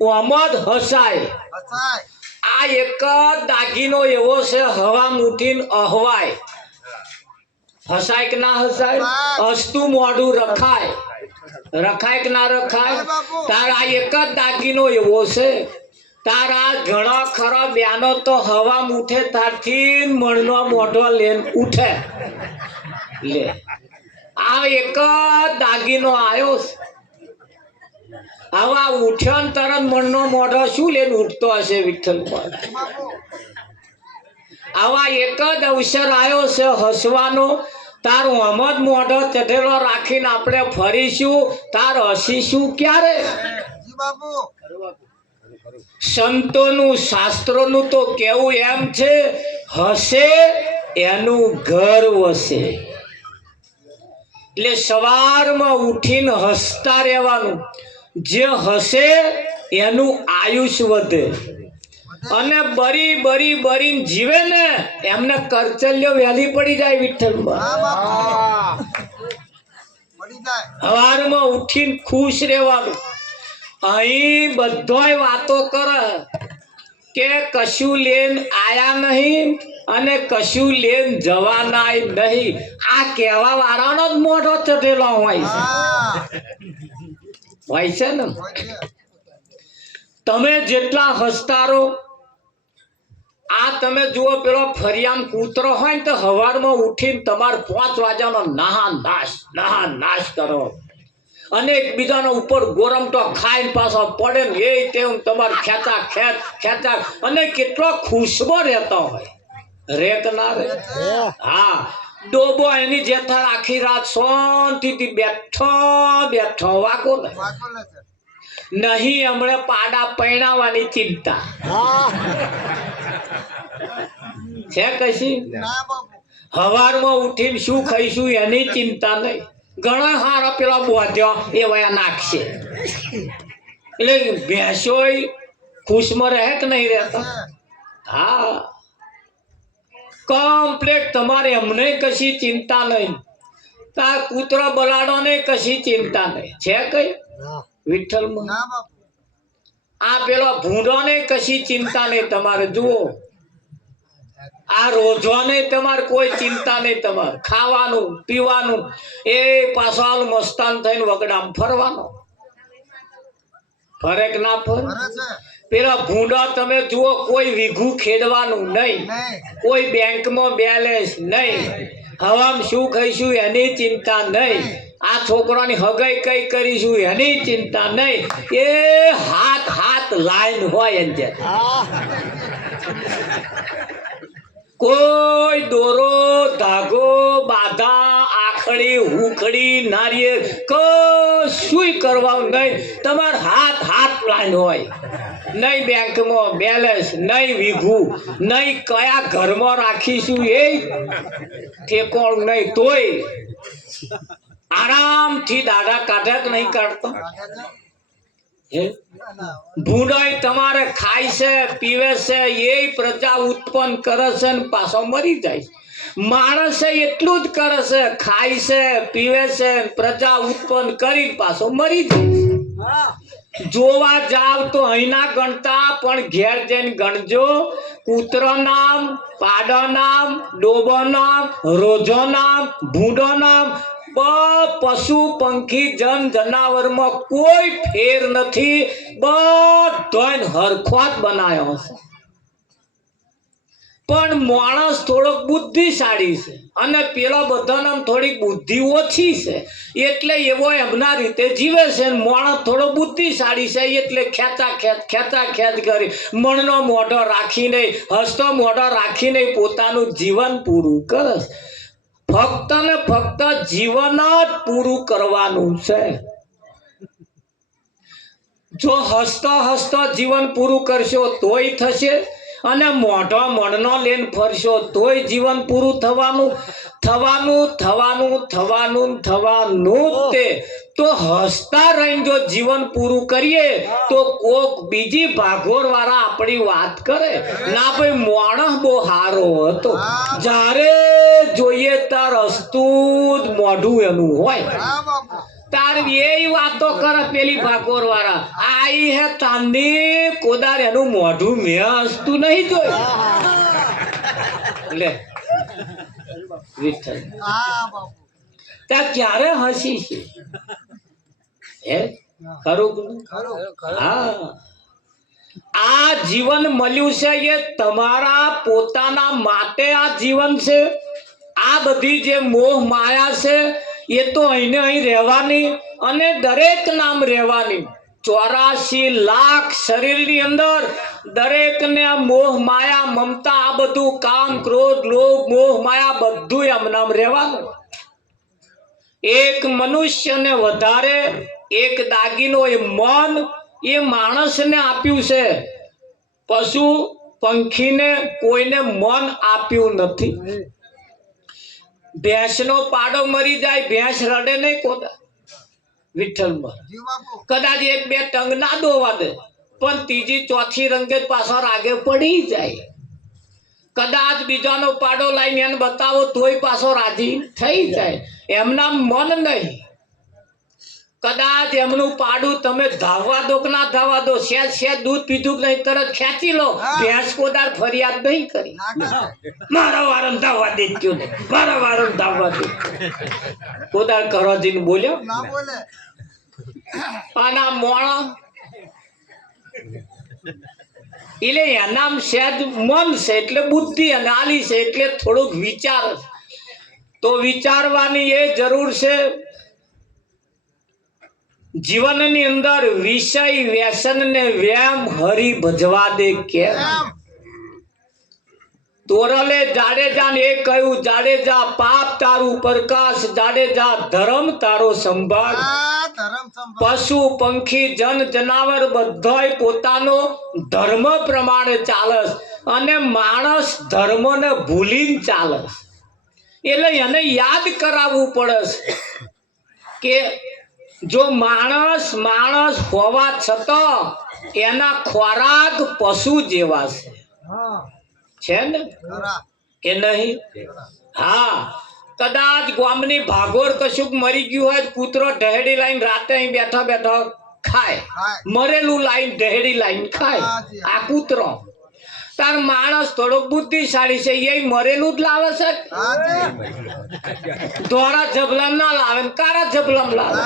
ઓમદ હસાય. આ એક જ દાગીનો એવો છે હવા મુઠીને અહવાય. હસાય કે ના હસાય? હસતું મોઢું રખાય. રખાય કે ના રખાય? તારા એક જ દાગીનો એવો છે. તારા ઘણા ખરા બ્યાનો તો હવા ઉઠે તારથી મણનો મોઢો લઈને ઉઠે. લે આ એક જ દાગીનો આવ્યો છે. આવા ઉઠ્યો ને તરત મણનો મોઢો શું લઈને ઉઠતો હશે વિઠ્ઠલ? આવા એક જ અવસર આવ્યો છે હસવાનો. તાર અમદ મોઢો ચઢેલો રાખીને આપણે ફરીશું. તાર હસીશું ક્યારે? સંતોનું શાસ્ત્રોનું તો કેવું એમ છે, હસે એનું ઘર વસે. એટલે સવારમાં ઉઠીને હસતા રહેવાનું. જે હસે એનું આયુષ્ય વધે અને બરી બરી બરીને જીવે ને એમને કરચલ્યો વહેલી પડી જાય. વિઠ્ઠલમાં સવારમાં ઉઠીને ખુશ રહેવાનું. અહીં બધાય વાતો કરે કે કશું લેન આયા નહીં અને કશું લેન જવાનાય નહીં. આ કહેવા વાળાનો જ મોઢો ચઢેલો હોય છે ને. તમે જેટલા હસતારો, આ તમે જુઓ પેલો ફરિયામ કૂતરો હોય ને તો સવારમાં ઉઠીને તમારે 5 વાગ્યાનો નાહા નાશ કરો અને એકબીજાનો ઉપર ગોરમટો ખાઈને પાછો પડે ને એ તેમ તમારે ખેંચા અને કેટલો ખુશબો રહેતો હોય. રે કે ના રે? હા, ડોબો એની જેથાળ આખી રાત શાંતિથી બેઠો વાકો નહીં. હમણાં પાડા પૈણાવાની ચિંતા છે કશી? સવારમાં ઉઠીને શું ખાઈશું એની ચિંતા નહીં. ઘણા હારા પેલા બોધ્યો એ વયા નાખશે. એટલે ભેંસો ખુશમાં રહે કે નહીં રહેતા? હા, કમ્પ્લેટ તમારે એમને કશી ચિંતા નહીં. તા કૂતરો બલાડો ને કશી ચિંતા નહીં. છે કઈ વિઠ્ઠલમાં? આ પેલો ભૂંડો ને કશી ચિંતા નહીં તમારે. જુઓ આ રોજો નહીં તમારે કોઈ ચિંતા નહીં. તમારે ખાવાનું પીવાનું એ પાછો હાલ મસ્તાન થઈને વગડામ ફરવાનો. ફરે કે ના ફરે? પેલા ભૂંડા તમે જુઓ કોઈ વીઘું ખેડવાનું નહીં, કોઈ બેંકમાં બેલેન્સ નહીં, હવામાં શું ખાઈશું એની ચિંતા નહીં, આ છોકરાની હગાઈ કઈ કરીશું એની ચિંતા નહીં. એ હાથ લાઈન હોય એમ. કોઈ દોરો ધાગો બાધા આખડી હુખડી નારિયેળ કશું કરવાનું નહીં. તમારે હાથ લાઈન હોય. નહીં બેંકમાં બેલેન્સ, નહીં વીઘું, નહીં કયા ઘરમાં રાખીશું એ ઠેકોણ નહીં. તોય આરામથી દાડા કાઢા કે નહીં કાઢતા? ભૂંડાઈ તમારે ખાય છે પીવે છે એ પ્રજા ઉત્પન્ન કરે છે ને પાછો મરી જાય. માણસે એટલું જ કરે છે, ખાય છે પીવે છે પ્રજા ઉત્પન્ન કરી પાછો મરી જાય. જોવા જાવ તો અહીંના ગણતા પણ ઘેર જઈને ગણજો. કૂતરો નામ, પાડો નામ, ડોબો નામ, રોજો નામ, ભૂંડો નામ, પશુ પંખી જન જનાવરમાં કોઈ ફેર નથી. બધાને હરખો જ બનાવ્યો છે. પણ માણસ થોડોક બુદ્ધિશાળી છે અને પેલા બધાને થોડીક બુદ્ધિ ઓછી છે એટલે એવો એમના રીતે જીવે છે. માણસ થોડો બુદ્ધિશાળી છે એટલે ખેંચા કરી મણનો મોઢો રાખીને, હસતો મોઢો રાખીને પોતાનું જીવન પૂરું કરે. ફક્ત ને ફક્ત જીવન જ પૂરું કરવાનું છે. જો હસતો જીવન પૂરું કરશો તોય થશે અને મોઢો મણનો લઈને ફરશો તોય જીવન પૂરું થવાનું. તે તો હસતા રહીને જો જીવન પૂરું કરીએ તો કોક બીજી ભાગોળ વાળા આપણી વાત કરે ના ભાઈ માણસ બહુ સારો હતો, જ્યારે જોઈએ તાર હસતું જ મોઢું એનું હોય. તાર એ વાતો કરે પેલી ભાગોર વાળા આઈ હે તાંદી કોદાર એનું મોઢું મેં હસતું નહીં જોયું લે વિઠ્ઠલ ત્યાં ક્યારે હસી છે હે ખરું હા આ જીવન મળ્યું છે એ તમારા પોતાના માટે આ જીવન છે આ બધી જે મોહ માયા છે એ તો અહીંને અહીં રહેવાની અને દરેક નામ રહેવાની 84 લાખ શરીરની અંદર દરેકને મોહ માયા મમતા આ બધું કામ ક્રોધ લોભ મોહ માયા બધું એમ નામ રહેવાનું એક મનુષ્યને વધારે એક દાગીનો એ મન એ માણસને આપ્યું છે પશુ પંખીને કોઈને મન આપ્યું નથી ભેંસનો પાડો મરી જાય ભેંસ રડે નહીં કોદા વિઠ્ઠલમાં કદાચ એક બે ટંગ ના દોવા દે પણ ત્રીજી ચોથી રંગે પાછળ આગે પડી જાય કદાચ બીજાનો પાડો લાઈને એને બતાવો તોય પાછો રાજી થઈ જાય એમના મન નહીં કદાચ એમનું પાડું તમે ધાવવા દો કે ના ધાવવા દો સેજ દૂધ પીધું નહીં તરત ખેંચી લો ભેંસ કોદાર ફરિયાદ નહીં કરી મારા વારમ ધાવવા દેજો ને મારા વારમ ધાવવા દે કોદાર કરોજીને બોલ્યો આના મોણા એટલે એનામ સેજ મન છે એટલે બુદ્ધિ અને આલી છે એટલે થોડુંક વિચાર તો વિચારવાની એ જરૂર છે જીવનની અંદર વિષય વ્યસન ને વ્યાયામ હરી ભજવા દે કેમ તોરલે જાડેજા ને એ કહ્યું જાડેજા પાપ તારું પ્રકાશ જાડેજા ધર્મ તારો સંભાળ પશુ પંખી જન જનાવર બધાય પોતાનો ધર્મ પ્રમાણે ચાલસ અને માણસ ધર્મને ભૂલીને ચાલસ એટલે એને યાદ કરાવવું પડે કે જો માણસ હોવા છતાં એના ખોરાક પશુ જેવા છે ને કે નહીં હા કદાચ ગામની ભાગોર કશુંક મરી ગયું હોય કૂતરો ઢહેડી લાઈન રાતે અહીં બેઠા બેઠા ખાય મરેલું લાઈન ઢહેડી લાઈન ખાય આ કૂતરો તાર માણસ થોડો બુદ્ધિશાળી છે એ મરેલું જ લાવે છે ધોળા જબલમ ના લાવે કાળા જબલમ લાવે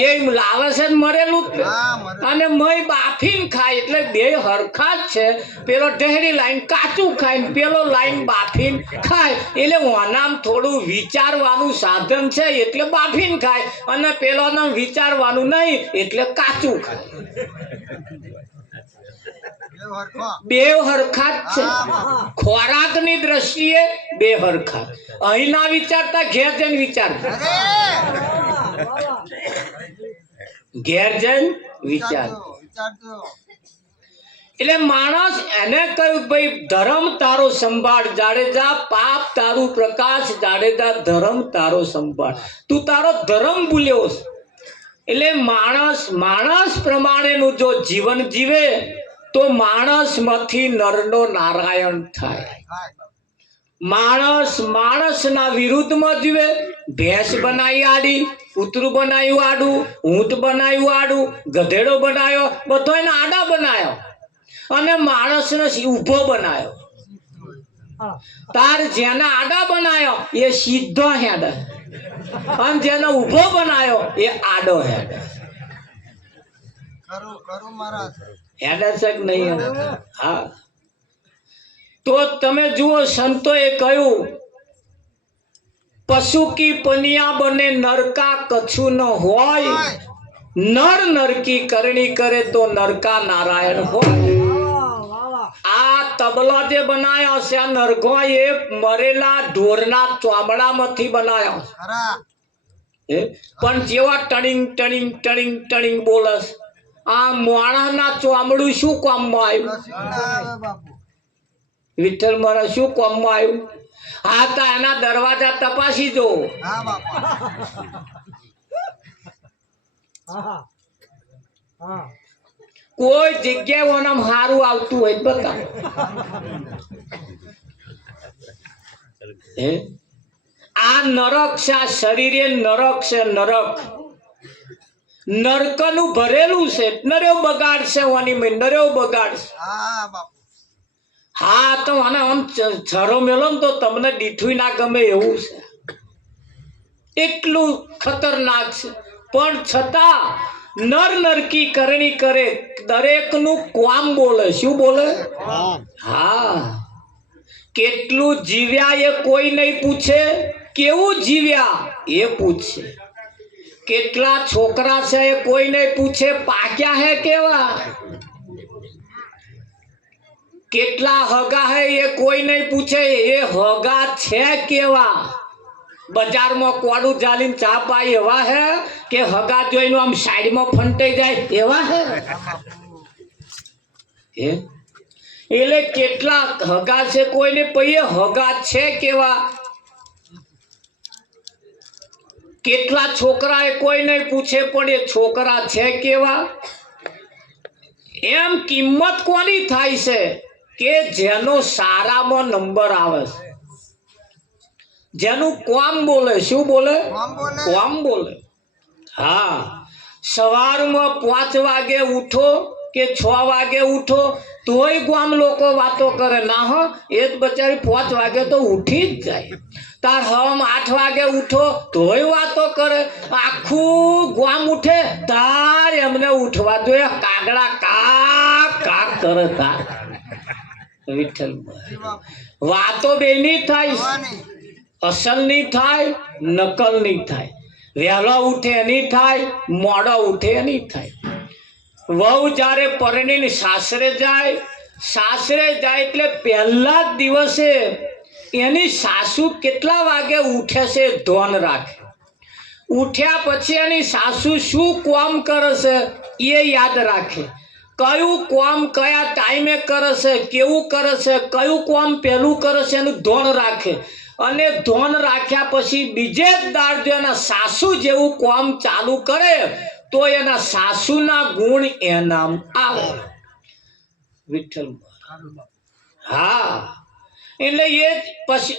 એ લાવે છે મરેલું જ અને મય બાફીને ખાય એટલે બે હરખા જ છે પેલો ઢેડી લાઈન કાચું ખાય ને પેલો લાઈન બાફીને ખાય એટલે ઓનામ થોડું વિચારવાનું સાધન છે એટલે બાફીને ખાય અને પેલો નામ વિચારવાનું નહીં એટલે કાચું ખાય બે હરખા જ છે ખોરાકની દ્રષ્ટિએ બે હરખા અહીં ના વિચારતા ઘેર જઈને વિચારતા ઘેર જઈને વિચાર એટલે માણસ એને કહ્યું ભાઈ ધર્મ તારો સંભાળ જાડેજા પાપ તારું પ્રકાશ જાડેજા ધર્મ તારો સંભાળ તું તારો ધર્મ ભૂલ્યો એટલે માણસ પ્રમાણેનું જો જીવન જીવે તો માણસમાંથી નરનો નારાયણ થાય માણસના વિરુદ્ધમાં જીવે ભેંસ બનાવી આડી કૂતરું બનાવ્યું આડું ઊંટ બનાવ્યું આડું ગધેડો બનાવ્યો બધો એને આડા બનાવ્યો અને માણસને ઊભો બનાવ્યો તાર જેને આડા બનાવ્યો એ સીધો હેડે અને જેને ઊભો બનાવ્યો એ આડો હેડે હેડે છે કે નહીં હા તો તમે જુઓ સંતોએ કહ્યું પશુ કી પનિયા બને નરકા કછું ન હોય નર નરકી કરણી કરે તો નરકા નારાયણ હોય આ તબલા જે બનાવ્યો છે આ નરગો એ મરેલા ઢોરના ચોમડામાંથી બનાવ્યો પણ જેવા ટણીંગ ટણીંગ ટણીંગ ટણીંગ બોલસ આ મોણાના ચોમડું શું કામમાં આવ્યું વિઠ્ઠલ મારા શું કામમાં આવ્યું હા તો એના દરવાજા તપાસી જો કોઈ જગ્યાએ ઓનામ સારું આવતું હોય બતાવો આ નરક છે, આ શરીરે નરક છે. નરકનું ભરેલું છે. નર્યો બગાડશે નર્યો બગાડશે. હા તો મને આમ છરો મેલો ને તો તમને દીઠું ના ગમે એવું છે. એટલું ખતરનાક છે. પણ છતાં નર નરકી કરણી કરે, દરેકનું કામ બોલે. શું બોલે? હા. કેટલું જીવ્યા એ કોઈ નહીં પૂછે, કેવું જીવ્યા એ પૂછે. કેટલા છોકરા છે એ કોઈ નહીં પૂછે, પાક્યા હે કેવા. કેટલા હગા હે એ કોઈ નહીં પૂછે, એ હગા છે કેવા. બજારમાં કોડું ચાલીને ચા પાય એવા હે કે હગા જોઈને આમ સાઈડમાં ફંટાઈ જાય એવા હે. એટલે કેટલા હગા છે કોઈને પૈયે હગા છે કેવા. કેટલા છોકરા એ કોઈ નહીં પૂછે, પણ એ છોકરા છે કેવા. એમ કિંમત કોની થાય છે કે જેનો સારામાં નંબર આવે છે, જેનું કોમ બોલે. શું બોલે? કોમ બોલે. હા. સવારમાં 5 વાગે ઉઠો કે 6 વાગે ઉઠો તોય ગામ લોકો વાતો કરે. ના હો, એ જ બચારી 5 વાગે તો ઉઠી જ જાય. તાર હમ 8 વાગે ઉઠો તોય વાતો કરે. આખું ગામ ઉઠે તાર એમને ઉઠવા દો. કાગડા કાક કાક કરે. તાર વિઠ્ઠલ વાતો બેની થાય, અસલ ની થાય, નકલ ની થાય. વહેલો ઉઠે એની થાય, મોડો ઉઠે એની થાય. વહુ જ્યારે પરણીને સાસરે જાય એટલે પહેલા જ દિવસે એની સાસુ કેટલા વાગે ઉઠે છે ધ્યાન રાખે. ઉઠ્યા પછી એની સાસુ શું કામ કરે છે એ યાદ રાખે. કયું કામ કયા ટાઈમે કરે છે, કેવું કરે છે, કયું કામ પહેલું કરે છે એનું ધ્યાન રાખે. અને ધ્યાન રાખ્યા પછી બીજે જ દાડ જો એના સાસુ જેવું કામ ચાલુ કરે તો એના સાસુના ગુણ એનામ આવે. વિઠ્ઠલ. હા. એટલે એ પછી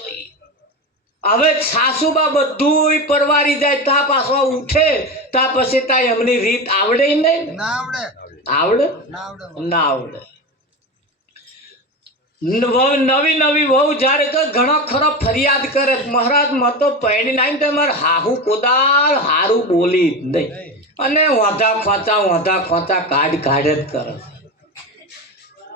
હવે સાસુબા બધું પરવારી જાય તા પાછો ઉઠે તા પછી તા એમની રીત આવડે નહીં. આવડે ના આવડે. નવી વહુ જ્યારે તો ઘણો ખરો ફરિયાદ કરે, મહારાજ મત તો પૈણી નાઈ તો મારે હાહુ કોદાળ હારું બોલી જ નહીં, અને વાંધા ખોચા કાઢ જ કરે.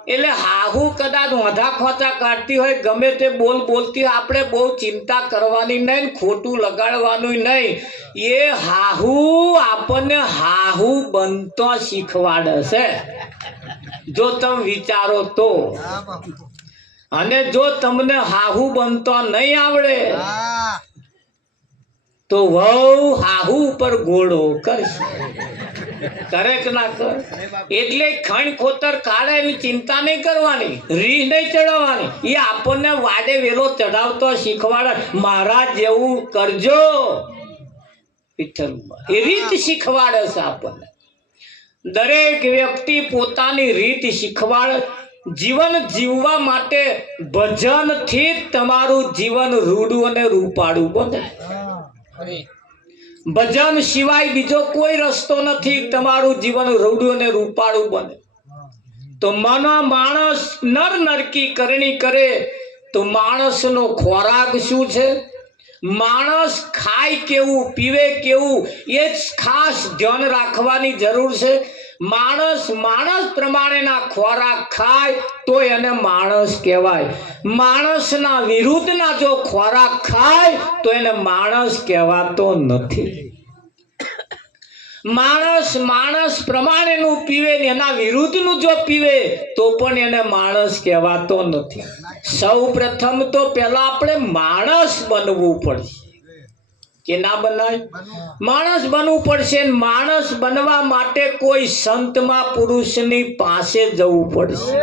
એટલે હાહુ કદાચ વાંધા ખોચા કાઢતી હોય, ગમે તે બોલતી હોય, આપણે બહુ ચિંતા કરવાની નહીં, ખોટું લગાડવાનું નહીં. એ હાહુ આપણને હાહુ બનતો શીખવાડે છે, જો તમે વિચારો તો. અને જો તમને હાહુ બનતો નહીં આવડે તો વહુ હાહુ ઉપર ઘોડો કરશે. કરે કે ના કર? એટલે ખણ ખોતર કાઢે એની ચિંતા નહીં કરવાની, રીહ નહીં ચડાવવાની. એ આપણને વાડે વેલો ચડાવતો શીખવાડે. મારા જેવું કરજો, વિઠ્ઠલ એ રીત શીખવાડે છે આપણને. દરેક વ્યક્તિ પોતાની રીત શીખવાડે. જીવન જીવવા માટે ભજનથી જ તમારું જીવન રૂડું અને રૂપાળું બને. ભજન સિવાય બીજો કોઈ રસ્તો નથી તમારું જીવન રૂડું અને રૂપાળું બને. તો માણસ નર નરકી કરણી કરે તો માણસનો ખોરાક શું છે, માણસ ખાય કેવું, પીવે કેવું, એ જ ખાસ ધ્યાન રાખવાની જરૂર છે. માણસ પ્રમાણેના ખોરાક ખાય તો એને માણસ કહેવાય. માણસના વિરુદ્ધના જો ખોરાક ખાય તો એને માણસ કહેવાતો નથી. માણસ પ્રમાણેનું પીવે ને એના વિરુદ્ધનું જો પીવે તો પણ એને માણસ કહેવાતો નથી. સૌ પ્રથમ તો પેલા આપણે માણસ બનવું પડશે. કે ના બનાય? માણસ બનવું પડશે. માણસ બનવા માટે કોઈ સંત મહાપુરુષની પાસે જવું પડશે.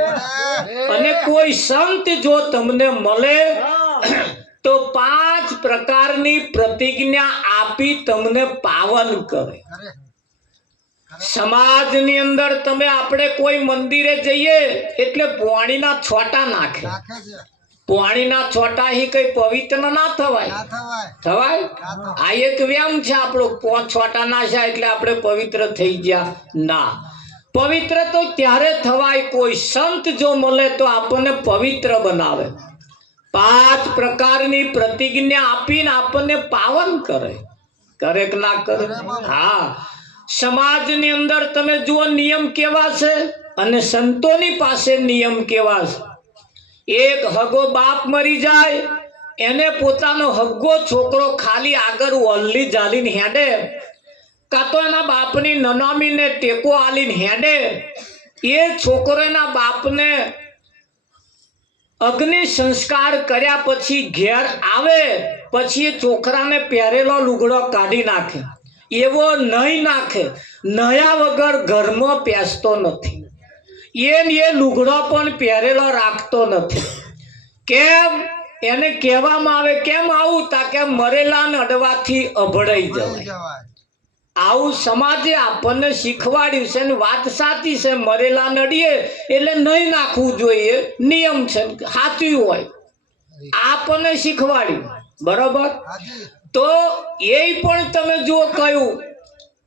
અને કોઈ સંત જો તમને મળે તો 5 પ્રકારની પ્રતિજ્ઞા આપી તમને પાવન કરે. સમાજની અંદર આપણે કોઈ મંદિરે જઈએ એટલે પાણીના છોટા નાખે. પાણીના છોટા હી કઈ પવિત્ર ના થવાય થવાય આ એક વ્યામ છે આપણો છોટા નાશા એટલે આપણે પવિત્ર થઈ ગયા ના પવિત્ર તો ત્યારે થવાય કોઈ સંત જો મળે તો આપણને પવિત્ર બનાવે 5 પ્રકારની પ્રતિજ્ઞા આપીને આપણને પાવન કરે કરે કે ના કરે હા સમાજની અંદર તમે જુઓ નિયમ કેવા છે અને સંતોની પાસે નિયમ કેવા છે એક હગો બાપ મરી જાય એને પોતાનો હગ્ગો છોકરો ખાલી આગળ વલ્લી જાલીને હેડે કાં તો એના બાપની નનામીને ટેકો આલીને હેડે એ છોકરો એના બાપને અગ્નિ સંસ્કાર કર્યા પછી ઘેર આવે પછી એ છોકરાને પહેરેલો લુગડો કાઢી નાખે એવો નહીં નાખે નયા વગર ઘરમાં પેસતો નથી એ લુગડો પણ પહેરેલો રાખતો નથી કેમ એને કહેવામાં આવે કેમ આવું તાકે મરેલા અડવાથી અભડાઈ જવાય આવું સમાજે આપણને શીખવાડ્યું છે ને વાત સાચી છે મરેલા નડીએ એટલે નહીં નાખવું જોઈએ નિયમ છે સાચું હોય આપણને શીખવાડ્યું બરોબર તો એ પણ તમે જો કહ્યું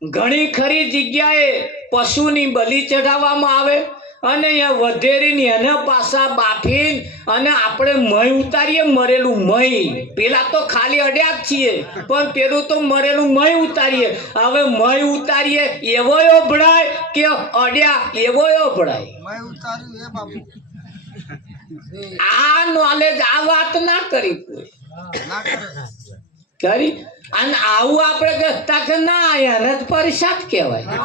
ઘણી ખરી જગ્યાએ પશુની બલિ ચઢાવવામાં આવે અને અહીંયા વધેરીને એને પાછા બાફીને અને આપણે મય ઉતારીએ મરેલું મય પેલા તો ખાલી અડ્યા જ છીએ પણ પેલું તો મરેલું મય ઉતારીએ હવે મય ઉતારીએ એવો ભળાય કે અડ્યા એવો ભળાય આ નોલેજ આ વાત ના કરી કોઈ કરી અને આવું આપણે કહેતા કે ના એને જ પરિષદ કહેવાય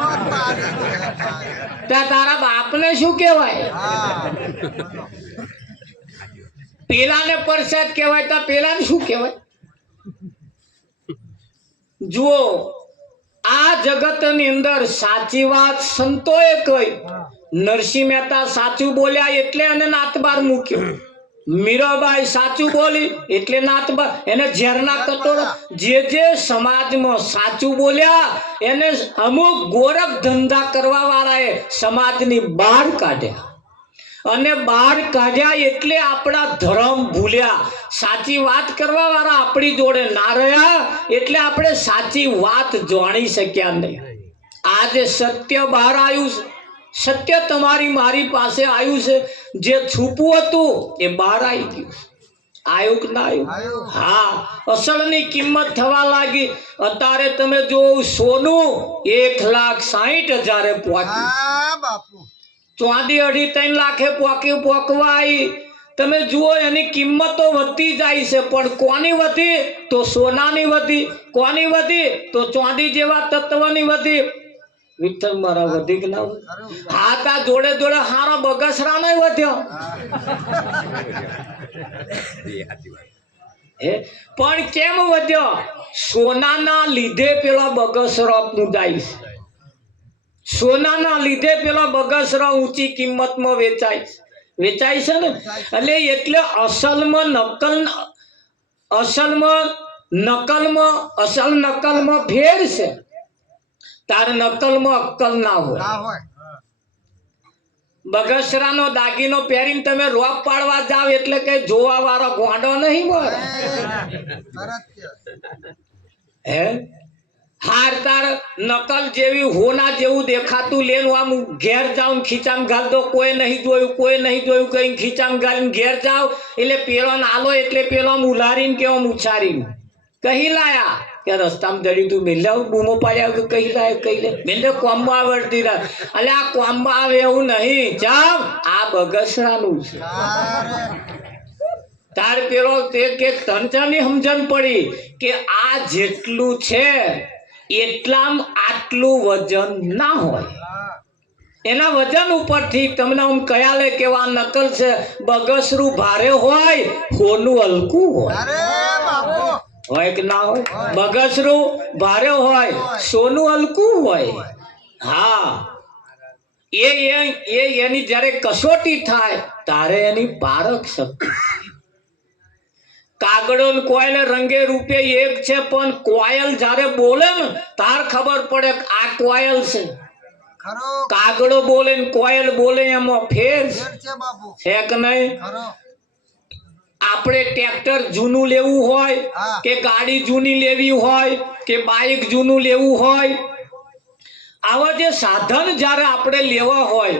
તારા બાપને શું કહેવાય પેલાને પરિષદ કહેવાય તો પેલાને શું કહેવાય જુઓ આ જગતની અંદર સાચી વાત સંતોએ કહી નરસિંહ મહેતા સાચું બોલ્યા એટલે એને નાતબાર મૂક્યો મીરાબાઈ સાચું બોલી એટલે નાતબાર એને ઝેરના કટોરા જે સમાજમાં સાચું બોલ્યા એને અમુક ગોરખ ધંધા કરવા વાળાએ સમાજની બહાર કાઢ્યા અને બહાર કાઢ્યા એટલે આપણા ધર્મ ભૂલ્યા સાચી વાત કરવા વાળા આપણી જોડે ના રહ્યા એટલે આપણે સાચી વાત જાણી શક્યા નહીં આજે સત્ય બહાર આવ્યું છે સત્ય તમારી મારી પાસે આવ્યું છે જે છુપું હતું એ બહાર આવી ગયું આવ્યું કે ના આવ્યું હા અસલની કિંમત થવા લાગી અત્યારે તમે જો સોનું 1,60,000 પહોંચ્યું ચાંદી 2.5-3 લાખે પોકવા આવી તમે જુઓ એની કિંમતો વધતી જાય છે પણ કોની વધી તો સોનાની વધી કોની વધી તો ચાંદી જેવા તત્વની વધી વિઠ્ઠલ મારા વધી કે ના હા તા જોડે જોડે હારો બગસરા નો વધ્યો પણ કેમ વધ્યો સોનાના લીધે પેલા બગસરો પૂજાય છે સોનાના લીધે પેલા બગસરા ઊંચી કિંમતમાં વેચાય છે ને એટલે અસલમાં નકલમાં ફેર છે તાર નકલમાં અક્કલ ના હોય બગસરાનો દાગીનો પહેરીને તમે રોપ પાડવા જાવ એટલે કે જોવા વાળો ગોંડો નહીં મળે હે હાર તાર નકલ જેવી હોના જેવું દેખાતું લેનું આમ ઘેર જાવ ખીચામ ઘાલ દો કોઈ નહીં જોયું કઈ ખીચામ ઘાલીને ઘેર જાવ એટલે પેલો નાલો એટલે પેલો ઉલારીને કેવો ઉછારીને કહી લાયા કે રસ્તામાં જડી તું મેલ્યા બૂમો પાડ્યા કે કહી લાય કહી લે મેલે કોમમાં આવડતી રાત એટલે આ કોમમાં આવે એવું નહીં જાવ આ બગસરાનું છે તાર પેલો તે કે તંત્રની સમજણ પડી કે આ જેટલું છે એટલામાં આટલું વજન ના હોય એના વજન ઉપરથી તમને આમ કયા લે કેવા નકલ છે બગસરું ભારે હોય હોનું હલકું હોય કે ના હોય બગસરું ભારે હોય સોનું હલકું હોય હા એની જ્યારે કસોટી થાય તારે એની પારખ શક્તિ કાગડો ને કોયલ રંગે રૂપે એક છે પણ કોયલ જ્યારે બોલે ને તાર ખબર પડે આ કોયલ છે કાગડો બોલે ને કોયલ બોલે એમાં ફેર છે કે નહીં આપણે ટ્રેક્ટર જૂનું લેવું હોય કે ગાડી જૂની લેવી હોય કે બાઇક જૂનું લેવું હોય, આવા જે સાધન જ્યારે આપણે લેવા હોય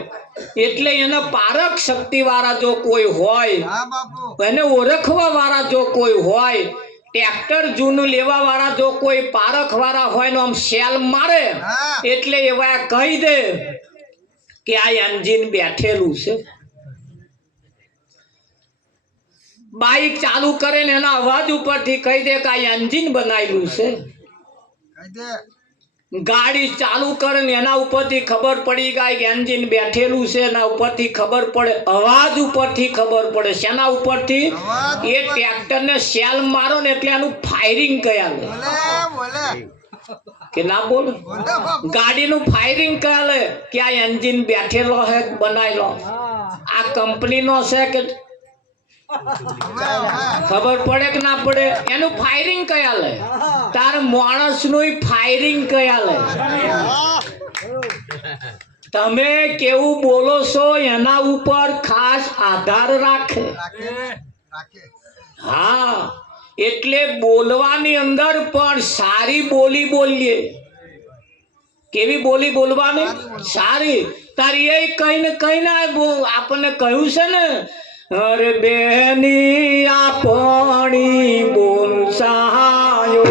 એટલે એને પારખ શક્તિ વાળા જો કોઈ હોય, એને ઓળખવા વાળા જો કોઈ હોય, ટ્રેક્ટર જૂનું લેવા વાળા જો કોઈ પારખ વાળા હોય ને આમ સેલ મારે એટલે એવા કહી દે કે આ એન્જિન બેઠેલું છે. બાઇક ચાલુ કરે ને એના અવાજ ઉપરથી કહી દે કે આ એન્જિન બનાવેલું છે. ગાડી ચાલુ કરે ને એના ઉપરથી ખબર પડી ગઈ એન્જિન બેઠેલું છે. એના ઉપરથી ખબર પડે, અવાજ ઉપરથી ખબર પડે. શેના ઉપરથી? એ ટ્રેક્ટર ને સેલ મારો ને એટલે એનું ફાયરિંગ કયા કે ના બોલો, ગાડીનું ફાયરિંગ કયા કે આ એન્જિન બેઠેલો છે, બનાવેલો, આ કંપનીનો છે કે ખબર પડે કે ના પડે? એનું ફાયરિંગ કયા લે? તાર માણસ નું ફાયરિંગ કયા લે? તમે કેવું બોલો છો એના ઉપર ખાસ આધાર રાખે. હા, એટલે બોલવાની અંદર પણ સારી બોલી બોલીએ. કેવી બોલી બોલવાની? સારી. તારી એ કઈ ને આપણને કહ્યું છે ને, અરે બેની આપણી બોલસાયો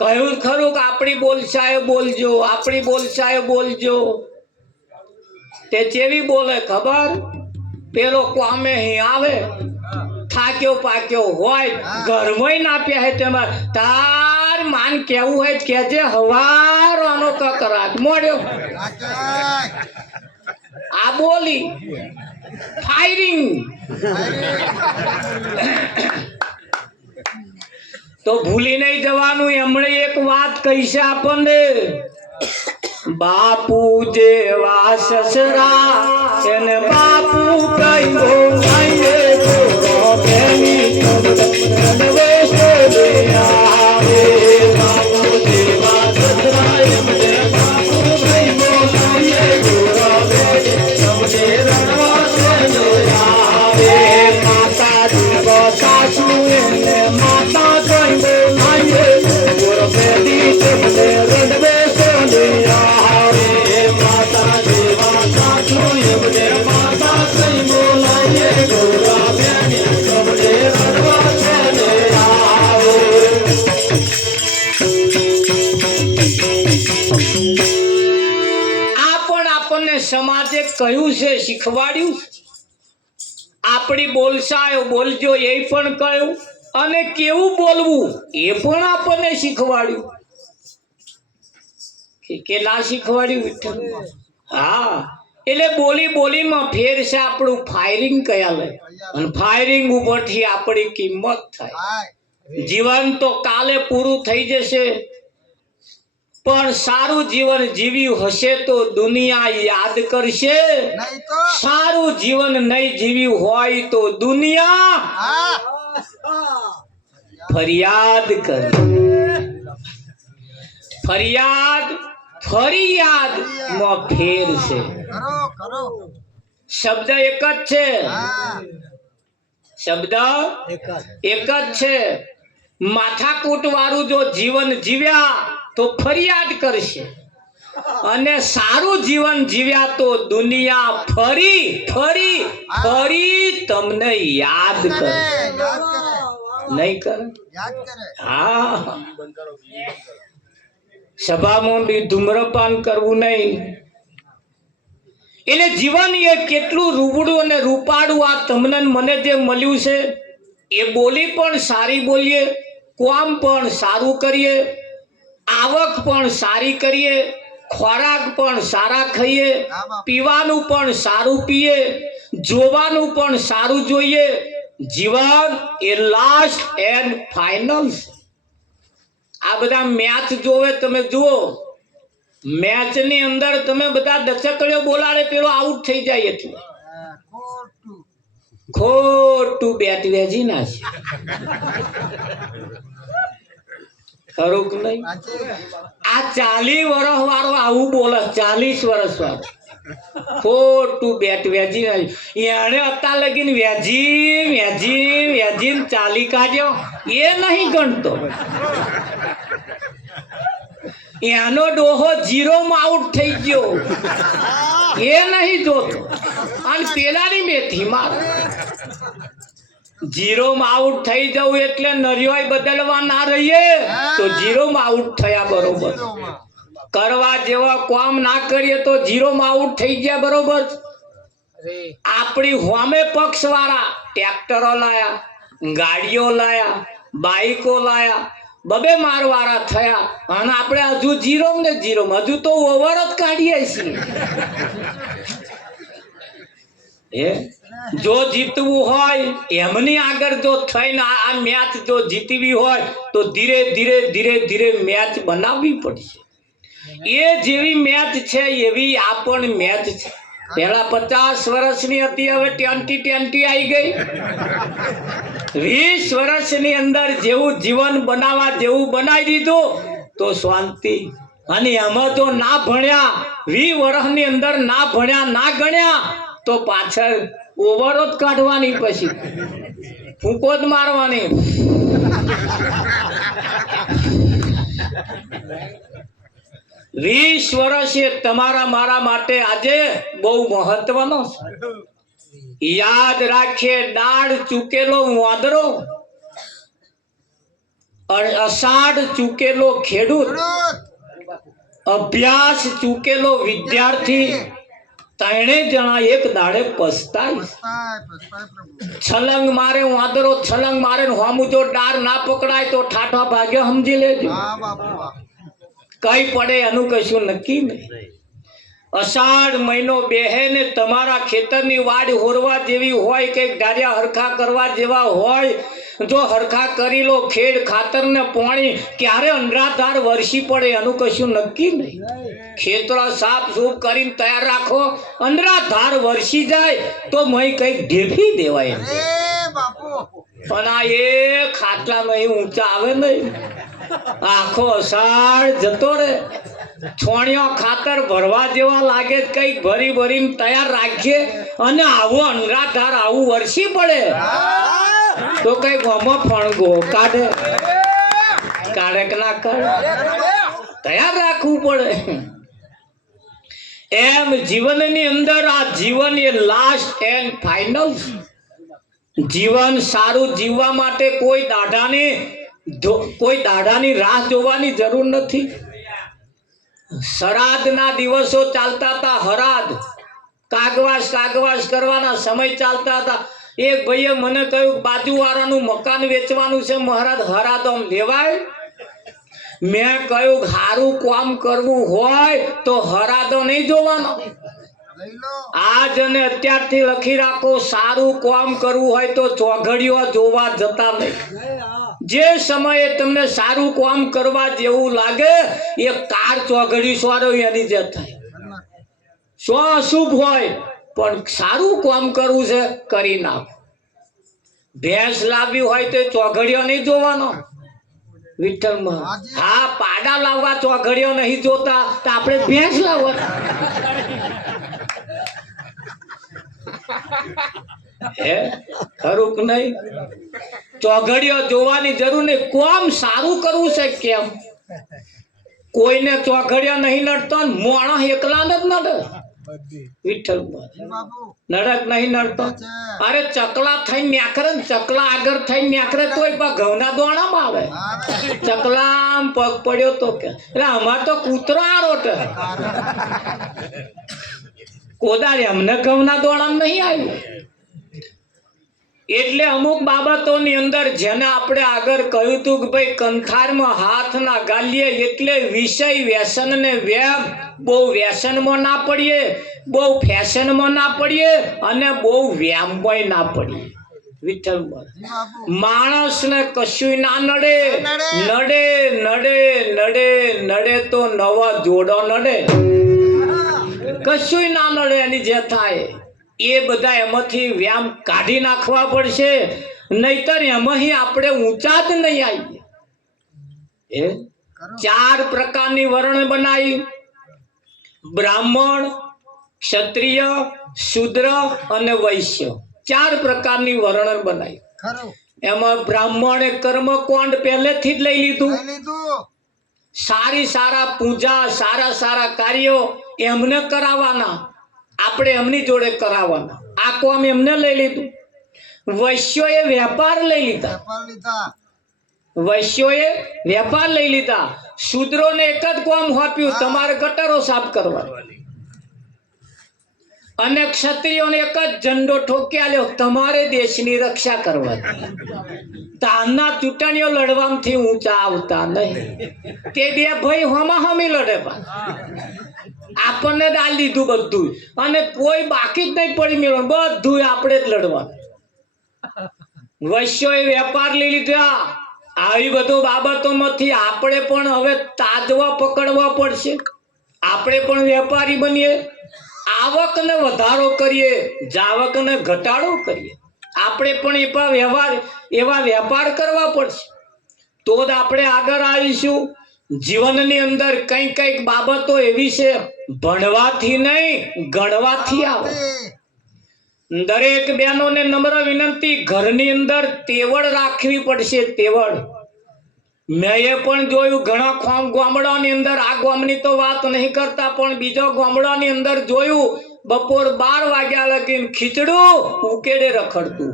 કહ્યું ખરું કે આપણી બોલશાયો બોલજો, આપણી બોલશાયો બોલજો. તે જેવી બોલે ખબર? પેલો કોમે અહીં આવે, થાક્યો પાક્યો હોય, ઘરમાં ના પહેરે, તેમાં તાર માન કેવું હોય કેજે હવારનો કકરાટ મોડ્યો. આ બોલી ફાયરિંગ. તો ભૂલી નહીં જવાનું. એમણે એક વાત કહી છે આપણને, બાપુ જેવા સસરા એને બાપુ કહ્યું સમાજે કહ્યું છે, શીખવાડ્યું. આપણી બોલશાયો બોલજો એ પણ કહ્યું, અને કેવું બોલવું એ પણ આપણને શીખવાડ્યું. કે ના શીખવાડ્યું વિઠ્ઠલ? હા, એટલે બોલી બોલીમાં ફેર છે. આપણું ફાયરિંગ કયા લે, અને ફાયરિંગ ઉપરથી આપણી કિંમત થાય. જીવન તો કાલે પૂરું થઈ જશે, પણ સારું જીવન જીવ્યું હશે તો દુનિયા યાદ કરશે. સારું જીવન નહીં જીવ્યું હોય તો દુનિયા ફરિયાદ કરે. ફરિયાદ માં ફેર છે. શબ્દ એક જ છે, શબ્દ એક જ છે. માથાકૂટ વાળું જો જીવન જીવ્યા તો ફરિયાદ કરશે, અને સારું જીવન જીવ્યા તો દુનિયા ફરી ફરી ફરી તમને યાદ કરે. નહીં કરે? હા, સભામાં બી ધૂમ્રપાન કરવું નહીં. એટલે જીવન એ કેટલું રૂબડું અને રૂપાળું આ તમને મને જે મળ્યું છે, એ બોલી પણ સારી બોલીએ, કામ પણ સારું કરીએ, આવક પણ સારી કરીએ, ખોરાક પણ સારા ખાઈએ, પીવાનું પણ સારું પીએ, જોવાનું પણ સારું જોઈએ. જીવન એ લાસ્ટ એન્ડ ફાઇનલ. આ બધા મેચ જોવે, તમે જુઓ મેચ ની અંદર તમે બધા દશકડીઓ બોલાડે પેલો આઉટ થઈ જાય એટલે ખોટું બેટ વેચી ના છે. ખરું કે નહીં? આ 40 વર્ષ વાળો આવું બોલે, 40 વર્ષ વાળો ખોટું બેટ વેચી ના. એને અત્યાર લગીને વેચીને 40 કાઢ્યો એ નહીં ગણતો. એનો ડોહો 0 માં આઉટ થઈ ગયો એ નહીં જોતો. અને પેલાની મેથી માર 0 માં આઉટ થઈ જવું એટલે નરિયોય બદલવા ના રહીએ તો 0 માં આઉટ થયા બરોબર. કરવા જેવા કામ ના કરીએ તો 0 માં આઉટ થઈ ગયા બરોબર. આપણી હોમે પક્ષ વાળા ટ્રેક્ટરો લાયા, ગાડીઓ લાયા, બાઈકો લાયા, બબે મારવાળા થયા અને આપણે હજુ 0 ને 0 હજુ તો ઓવર જ કાઢીએ છીએ. જો જીતવું હોય એમની આગળ જો થઈને આ મેચ જો જીતવી હોય તો ધીરે ધીરે મેચ બનાવવી પડશે. એ જેવી મેચ છે એવી આ પણ મેચ છે. પેલા 50 વર્ષની હતી, હવે 20 આવી ગઈ. 20 વર્ષની અંદર જેવું જીવન બનાવવા જેવું બનાવી દીધું તો શાંતિ. અને એમાં તો ના ભણ્યા 20 વર્ષની અંદર ના ભણ્યા ના ગણ્યા તો પાછળ ઓવરો જ કાઢવાની, પછી ફૂંકો જ મારવાની. 20 વર્ષ એ તમારા મારા માટે આજે બહુ મહત્વનો છે. યાદ રાખીએ, દાળ ચૂકેલો વાંદરો, અષાઢ ચૂકેલો ખેડૂત, અભ્યાસ ચૂકેલો વિદ્યાર્થી, 3 જણા એક દાડે પસ્તાય. છલંગ મારે વાંદરો, છલંગ મારે હોમું જો ડાર ના પકડાય તો ઠાઠા ભાગ્ય સમજી લેજો. કઈ પડે એનું કશું નક્કી નહીં. અષાઢ મહિનો બેહે ને તમારા ખેતરની વાડ હોરવા જેવી હોય કે ગાર્યા હરખા કરવા જેવા હોય, જો હરખા કરી લો, ખેડ ખાતર ને પાણી, ક્યારે અંડરાધાર વરસી પડે એનું કશું નક્કી નહીં. ખેતરા સાફ સૂફ કરીને તૈયાર રાખો, અંડરાધાર વરસી જાય તો મય કઈક ઢેફી દેવાય. પણ આ એ ખાટલામાં એ ઊંચા આવે નહીં. આખો અષાઢ જતો રે, છોણિયો ખાતર ભરવા જેવા લાગે, કઈક ભરીને તૈયાર રાખીએ અને આવો અંડરાધાર આવું વરસી પડે તો કઈક આમાં ફણગો કાઢે કે ના કાઢે, તૈયાર રાખવું પડે. એમ જીવનની અંદર આ જીવન એ લાસ્ટ એન્ડ ફાઇનલ. જીવન સારું જીવવા માટે કોઈ દાઢાની રાહ જોવાની જરૂર નથી. શ્રાદ્ધના દિવસો ચાલતા હતા, હરાદ કાગવાસ કરવાના સમય ચાલતા હતા. એક ભાઈએ મને કહ્યું બાજુવાળાનું મકાન વેચવાનું છે મહારાજ, હરાદ આમ લેવાય? મેં કહ્યું સારું કામ કરવું હોય તો હરાદો નહીં જોવાનો. આજ અને અત્યારથી લખી રાખો, સારું કામ કરવું હોય તો ચોઘડીઓ જોવા જતા નહીં. જે સમયે તમને સારું કામ કરવા જેવું લાગે એ કાર ચોઘડી સ્વારો એની જ થાય. શું અશુભ હોય પણ સારું કામ કરવું છે કરી નાખો. ભેંસ લાવવી હોય તો ચોઘડીઓ નહીં જોવાનો. વિઠ્ઠલમાં હા, પાડા લાવવા ચોઘડીઓ નહીં જોતા તો આપણે ભેંસ લાવવા. હે ખરું કે નહીં? ચોઘડીઓ જોવાની જરૂર નહીં. કામ સારું કરવું છે કેમ? કોઈને ચોઘડીઓ નહીં નડતો, મોણસ એકલા જ નડે. વિઠ્ઠલ નડક નહીં નડતો. અરે ચકલા થઈને ન્યાકરે, ચકલા આગળ થઈને ન્યાકરે તોય પણ ઘઉંના દોણામાં આવે. ચકલા પગ પડ્યો તો કે એટલે અમાર તો કૂતરો આરોટે. કોદાળી અમને ઘઉંના દોણામાં નહીં આવ્યું. એટલે અમુક બાબતોની અંદર જેને આપણે આગળ કહ્યું હતું કે ભાઈ કંથારમાં હાથ ના ગાલીએ, એટલે વિષય વ્યસન ને વ્યામ, બહુ વ્યસનમાં ના પડીએ, બહુ ફેશનમાં ના પડીએ અને બહુ વ્યામમાં ના પડીએ. વિઠ્ઠલ માણસને કશું ના નડે, નડે નડે નડે નડે તો નવા જોડો નડે, કશું ના નડે. એની જે થાય એ બધા એમાંથી વ્યામ કાઢી નાખવા પડશે, નહીતર એમાં આપણે ઊંચા જ નહીં આવીએ. એ 4 પ્રકારની વર્ણ બનાવી: બ્રાહ્મણ, ક્ષત્રિય, શૂદ્ર અને વૈશ્ય. 4 પ્રકારની વર્ણ બનાવી. એમાં બ્રાહ્મણે કર્મકાંડ પહેલેથી જ લઈ લીધું. સારા પૂજા, સારા કાર્યો એમને કરાવવાના, આપણે એમની જોડે કરાવવાના. આ કામ એમને લઈ લીધું. વૈશ્યોએ વેપાર લઈ લીધા, વૈશ્યોએ વેપાર લઈ લીધા. શૂદ્રોને એક જ કામ સોંપ્યું, તમારે ગટરો સાફ કરવા. અને ક્ષત્રિયોને એક જ ઝંડો ઠોકી આલ્યો, તમારે દેશની રક્ષા કરવાની. તાના ચૂંટણીઓ લડવાથી ઊંચા આવતા નહીં. તે બે ભાઈ હમાહમી લડે, આપણને ડાલ દીધું બધું, અને કોઈ બાકી જ નહીં પડી મેળવું, બધું આપણે જ લડવાનું. વૈશ્યોએ વેપાર લઈ લીધા. આવી બધું બાબતોમાંથી આપણે પણ હવે તાજવા પકડવા પડશે. આપણે પણ વેપારી બનીએ, આવકને વધારો કરીએ, જાવકને ઘટાડો કરીએ. આપણે પણ એવા વેપાર કરવા પડશે, તો જ આપણે આગળ આવીશું. જીવનની અંદર કઈક બાબતો એવી છે, ભણવાથી નહીં ગણવાથી આવે. દરેક બહેનોને નમ્ર વિનંતી, ઘરની અંદર તેવડ રાખવી પડશે. તેવડ મેં એ પણ જોયું, ઘણા ગામડાની અંદર, આ ગામની તો વાત નહીં કરતા, પણ બીજો ગામડાની અંદર જોયું, બપોર 12 વાગ્યા લગીને ખીચડું ઉકેડે રખડતું.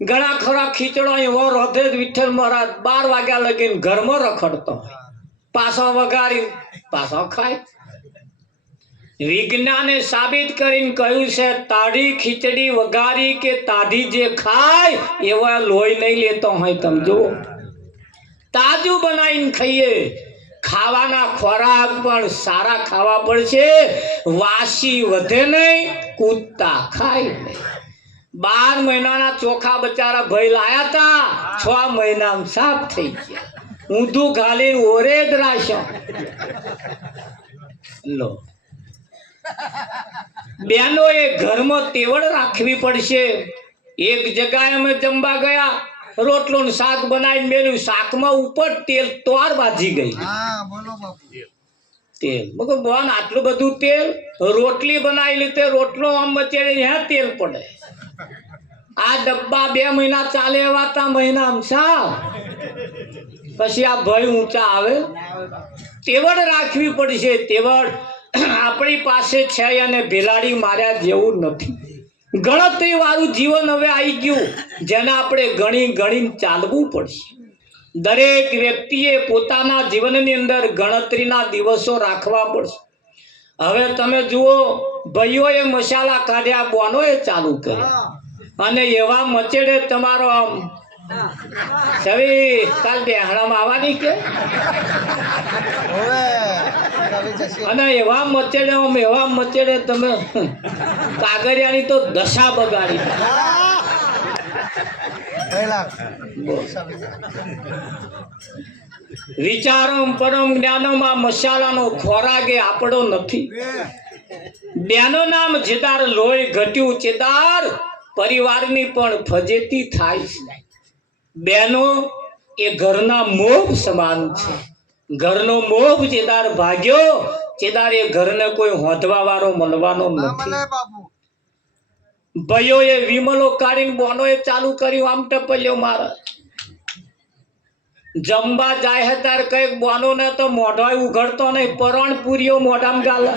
ઘણા ખરા ખીચડો એવો રોધે જ વિઠ્ઠલ મહારાજ 12 વાગ્યા લગીને ઘરમાં રખડતો, પાછો વગાડી પાછો ખાય. વિજ્ઞાને સાબિત કરીને કહ્યું છે, તાઢી ખીચડી વઘારી કે તાઢી જે ખાય એવા લોહી નહીં લેતો હોય. તમે જુઓ, તાજું બનાવીને ખાઈએ. ખાવાના ખોરાક પણ સારા ખાવા પડશે, વાસી વધે નહીં, કૂદતા ખાય નહીં. 12 મહિનાના ચોખા બચારા ભાઈ લાયા તા, 6 મહિનામાં સાફ થઈ ગયા. ઊંધું ઘાલીને ઓરે જ રાખ્યો. લો, બેનો એ ઘરમાં તેવડ રાખવી પડશે. એક જગ્યાએ અમે જમવા ગયા, રોટલો ને શાક બનાવીને મેલ્યું, શાકમાં ઉપર તેલ તોર બાજી ગઈ. તેલ મગર બોન આટલું બધું તેલ, રોટલી બનાવી લીધે રોટલો આમ વચ્ચે તેલ પડે. આ ડબ્બા 2 મહિના ચાલે એવા તા, મહિના સાવ પછી આ ભાઈ ઊંચા આવે. તેવડ રાખવી પડશે. તેવડ આપણી પાસે છે, અને ભેલાડી માર્યા જેવું નથી. ગણતરી વાળું જીવન હવે આવી ગયું, જેને આપણે ગણી ચાલવું પડશે. દરેક વ્યક્તિએ પોતાના જીવનની અંદર ગણતરીના દિવસો રાખવા પડશે. હવે તમે જુઓ, ભાઈઓએ મસાલા કાઢ્યા, બોનોએ ચાલુ કર્યા, અને એવા મચેડે તમારો આમ છવી કાલ બેહણામાં આવવાની કે, અને એવા મચેડે તમે કાગળિયાની તો દશા બગાડી. વિચારમ પરમ જ્ઞાનોમાં મસાલાનો ખોરાક એ આપણો નથી. બેનો નામ જેદાર લોહી ઘટ્યું ચેદાર, પરિવારની પણ ફજેતી થાય છે. બેનો એ ઘરના મોભ સમાન છે. ઘરનો મોભ ચેદાર ભાગ્યો, ચેદાર એ ઘરને કોઈ હોંધવા વાળો મળવાનો નથી. ભાઈઓ એ વિમલો કાઢીને બોનો એ ચાલુ કર્યું, આમ ટપલ્યો મારા જમવા જાય તાર કઈક બોનો ને તો મોઢો ઉઘડતો નહીં, પરણ પૂરીઓ મોઢામાં ગાલે.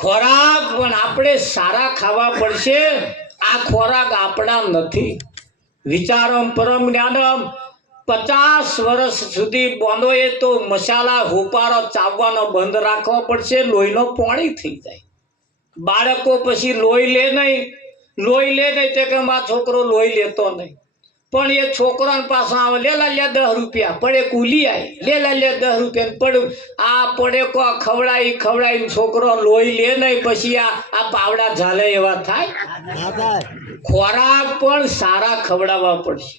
ખોરાક પણ આપણે સારા ખાવા પડશે. આ ખોરાક આપણા નથી. વિચારમ પરમ જ્ઞાનમ 50 વર્ષ સુધી બોનોએ તો મસાલા હોપારો ચાવવાનો બંધ રાખવો પડશે, લોહીનો પાણી થઈ જાય. બાળકો પછી લોહી લે નહીં, લોહી લે નહીં તે કે મારો છોકરો લોહી લેતો નહીં, પણ એ છોકરાને પાસે આવે લેલા લે 10 રૂપિયા, પડે કુલી આવી લેલા લે 10 રૂપિયા, પડે આ પડે કો ખવડાવી છોકરો લોહી લે નહીં, પછી આ પાવડા ઝાલે એવા થાય. ખોરાક પણ સારા ખવડાવવા પડશે.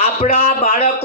આપણા બાળકો